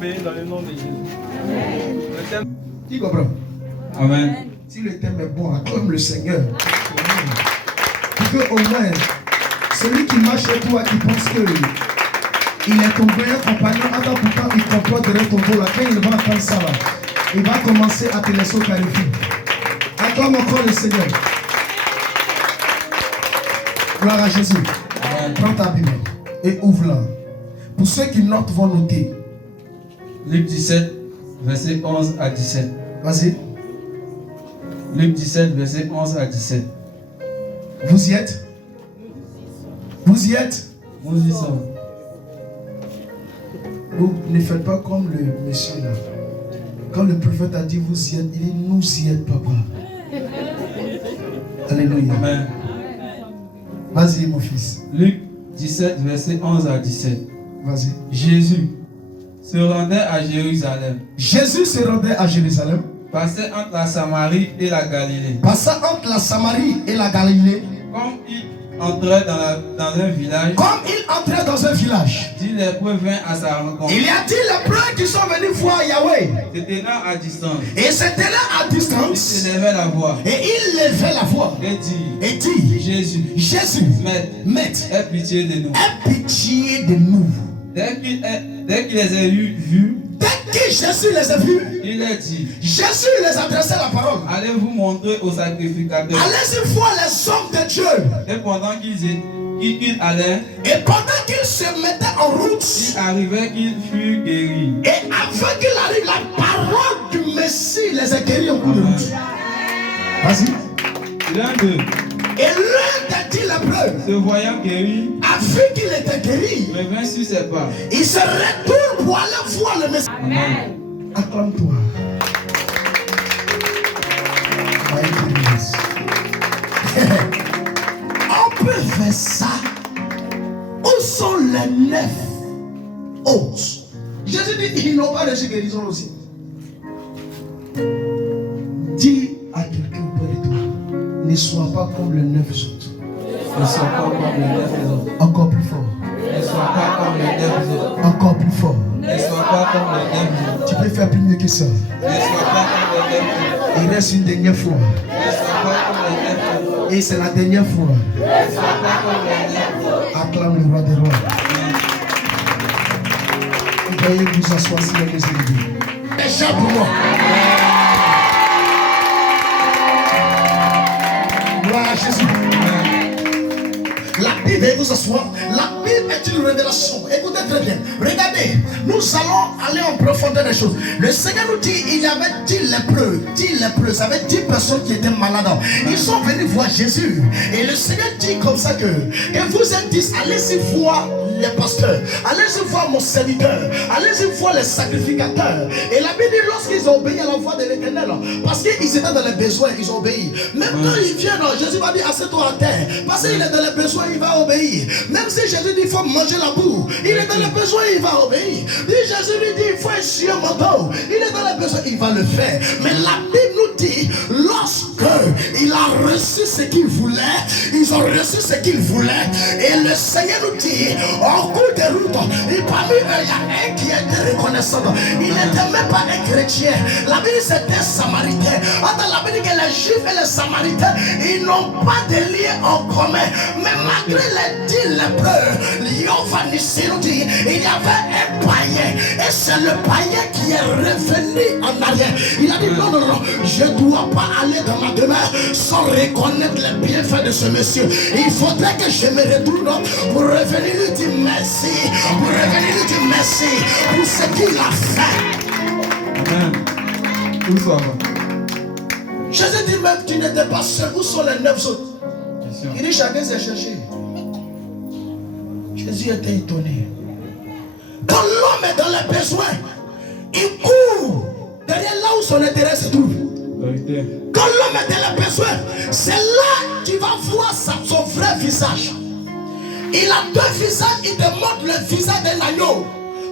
bénis dans le nom de Jésus. Amen. Qui comprend? Amen. Si le thème est bon, acclame le Seigneur. Pour que au moins, celui qui marche chez toi, qui pense que il est ton meilleur compagnon, attends pourtant il comporte derrière ton dos là. Quand il va entendre ça là, il va commencer à te laisser au carrefour. Acclame encore le Seigneur. Gloire à Jésus. Prends ta Bible et ouvre-la. Pour ceux qui notent, vont noter. Luc 17, verset 11 à 17. Vas-y. Luc 17, verset 11 à 17. Vous y êtes? Vous y êtes? Nous y sommes. Vous ne faites pas comme le monsieur là. Quand le prophète a dit vous y êtes, il dit nous y êtes, papa. Alléluia. Amen. Vas-y, mon fils. Luc 17, verset 11 à 17. Vas-y. Jésus se rendait à Jérusalem. Jésus se rendait à Jérusalem. Passait entre la Samarie et la Galilée. Passant entre la Samarie et la Galilée. Comme il entrait dans un village. Comme il entrait dans un village. 10 lépreux vinrent à sa rencontre. Il y a 10 lépreux qui sont venus voir Yahweh. Se tenant à distance. Et c'était là à Il distance. s'élevait la voix. Et il levait la voix. Et dit, Et dit, Jésus, Jésus, Maître, aie pitié de nous. aie pitié de nous. Dès qu'il les a vus, Dès que Jésus les a vus, il a dit, Jésus les adressait la parole. allez vous montrer aux sacrificateurs. Allez-y voir les hommes de Dieu. Et pendant qu'il allait, Et pendant qu'ils se mettaient en route, il arrivait qu'il fut guéri. et avant qu'il arrive, la parole du Messie les a guéris au cours de route. Vas-y. L'un d'eux, Et l'un des 10 lépreux, se voyant guéri, a vu qu'il était guéri. revint sur ses pas. Il se retourne pour aller voir le Messie. Amen. Acclame-toi. On peut faire ça. Où sont les 9 autres? Jésus dit ils n'ont pas reçu guérison aussi. Dis à quelqu'un auprès de toi, ne sois pas comme les 9 autres. Ne sois pas comme les 9 autres. Encore plus fort. Ne sois pas comme les 9 autres. Encore plus fort. Ne sois pas comme les 9 autres. Tu peux faire plus mieux que ça. Ne sois pas comme les 9 autres. Il reste une dernière fois. Ne sois pas comme les 9 autres. Et c'est la dernière fois. Ne sois pas comme les 9 autres. Acclame le roi des rois. Veuillez vous asseoir si les élevés. Déjà pour moi. Gloire à Jésus. La Bible, veuillez vous asseoir. La Bible est une révélation. Écoutez très bien. Regardez, nous allons aller en profondeur des choses. Le Seigneur nous dit il y avait 10 lépreux. 10 lépreux, ça veut dire 10 personnes qui étaient malades. Ils sont venus voir Jésus. Et le Seigneur dit comme ça que vous êtes 10, allez-y voir les pasteurs, allez-y voir mon serviteur, allez-y voir les sacrificateurs. Et la Bible dit lorsqu'ils ont obéi à la voix de l'Éternel, parce qu'ils étaient dans les besoins, ils ont obéi. Même quand ils viennent, Jésus va dire assieds-toi à terre, parce qu'il est dans les besoins, il va obéir. Même si Jésus dit il faut manger la boue, il est dans les besoins, il va obéir. Si Jésus lui dit il faut essuyer mon dos, il est dans les besoins, il va le faire. Mais la Bible nous dit lorsque il a reçu ce qu'il voulait, ils ont reçu ce qu'ils voulaient, et le Seigneur nous dit en cours de route, et parmi eux, il y a un qui était reconnaissant. Il n'était même pas un chrétien. La Bible dit c'était un samaritain. Attends, la Bible dit que les Juifs et les Samaritains, ils n'ont pas de lien en commun. Mais malgré les 10 lépreux, il y avait un païen. Et c'est le païen qui est revenu en arrière. Il a dit non, non, non, je ne dois pas aller dans ma demeure sans reconnaître les bienfaits de ce monsieur. Il faudrait que je me retourne pour revenir lui dire merci, pour revenir lui dire merci pour ce qu'il a fait. Amen. Où soit Jésus dit même tu n'étais pas seul. Où sont les 9 autres? Il dit chacun s'est cherché. Jésus était étonné. Quand l'homme est dans les besoins, il court derrière là où son intérêt se trouve. Quand l'homme est dans les besoins, c'est là qu'il va voir son vrai visage. Il a 2 visages, il te montre le visage d'un agneau.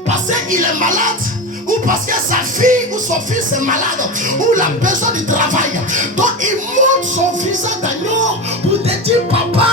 Parce qu'il est malade, ou ou parce que sa fille ou son fils est malade, ou il a besoin du travail. Donc il montre son visage d'agneau pour te dire papa,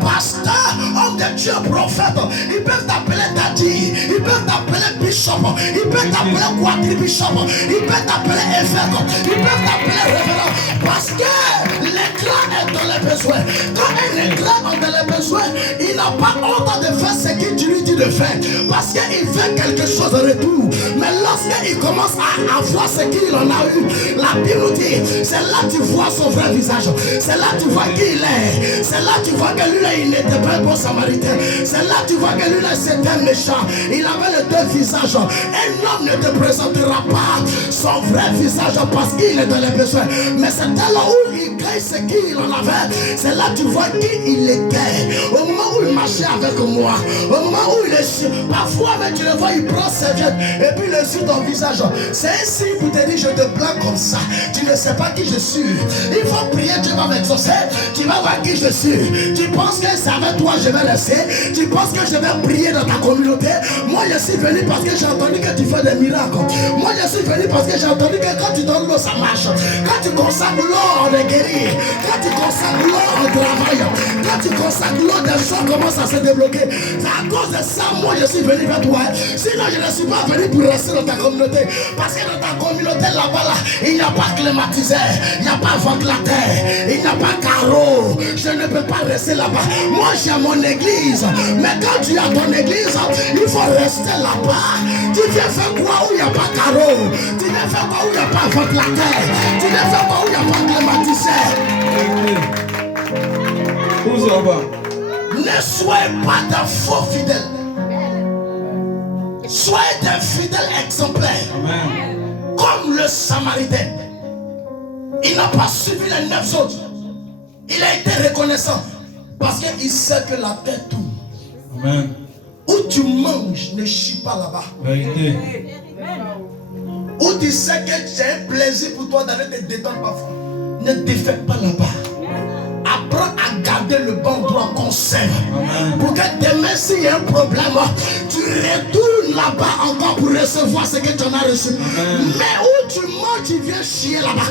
pasteur, homme de Dieu, prophète. Ils peuvent t'appeler daddy, ils peuvent t'appeler bishop, ils peuvent t'appeler quadribishop, ils peuvent t'appeler évêque, ils peuvent t'appeler révérend. Parce que l'écran est dans les besoins. Quand un écran est dans les besoins, il n'a pas honte de faire ce que tu lui dis de faire. Parce qu'il veut quelque chose de retour. Mais lorsqu'il commence à avoir ce qu'il en a eu, la Bible nous dit, c'est là que tu vois son vrai visage. C'est là que tu vois qui il est. C'est là que tu vois que lui là, il n'était pas un bon samaritain. C'est là que tu vois que lui là, c'était méchant. Il avait les deux visages. Un homme ne te présentera pas son vrai visage parce qu'il est dans les besoins. Mais c'est là où il gagne ce qu'il en avait. C'est là que tu vois qui il était. Au moment où il marchait avec moi, au moment où il est parfois mais tu le vois, il prend ses viettes et puis il est sur ton visage. C'est un signe pour te dire je te plains comme ça. Tu ne sais pas qui je suis. Il faut prier, tu vas m'exaucer. Tu vas voir qui je suis. Tu penses que c'est avec toi je vais rester. Tu penses que je vais prier dans ta communauté. Moi je suis venu parce que j'ai entendu que tu fais des miracles. Moi je suis venu parce que j'ai entendu que quand tu donnes l'eau ça marche. Quand tu consacres l'eau on est guéri. Quand tu consacres l'eau on travaille. Quand tu consacres l'eau des choses commencent à se débloquer. C'est à cause de ça moi je suis venu vers toi. Sinon je ne suis pas venu pour rester dans ta communauté. Parce que dans ta communauté là-bas là, il n'y a pas climatiseur, il n'y a pas ventilateur, il n'y a pas carreau. Je ne peux pas rester là-bas. Moi j'ai mon église. Mais quand tu as ton église, il faut rester là-bas. Tu viens faire quoi où il n'y a pas carreau? Tu viens faire quoi où il n'y a pas ventilateur? Tu viens faire quoi où il n'y a pas climatiseur? Ne soyez pas de faux fidèles. Soyez des fidèles exemplaires. Amen. Comme le Samaritain. Il n'a pas suivi les 9 autres. Il a été reconnaissant. Parce qu'il sait que la terre tourne. Amen. Où tu manges, ne chie pas là-bas. Vérité. Où tu sais que c'est un plaisir pour toi d'aller te détendre parfois. Ne te fais pas là-bas. Apprends à garder le bon droit qu'on sert. Pour que demain, s'il y a un problème, tu retournes là-bas encore pour recevoir ce que tu en as reçu. Mais où tu manges, tu viens chier là-bas.